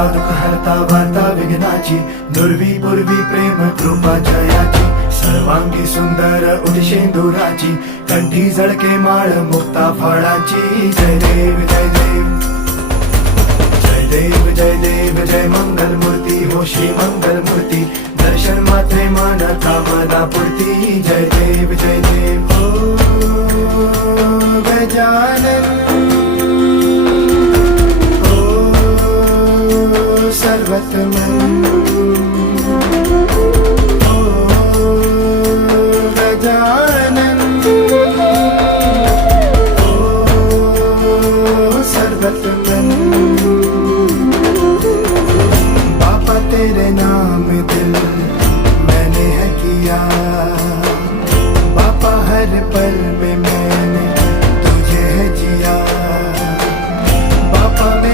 हरता दुःख हरता वार्ता विघ्नाची, दुर्वी पूर्वी प्रेम कृपा जयाची, सर्वांगी सुंदर उदिशेंदुराची, कंठी झळके माळ मुक्ता फळाची. जय देव जय देव जय देव जय देव जय मंगल मूर्ती हो श्री मंगल मूर्ती, दर्शन मात्रे मन कामना पूर्ती. जय देव जय देव हो गजानन सर्वतमन ओ गजानन ओ सर्वतमन. बापा तेरे नाम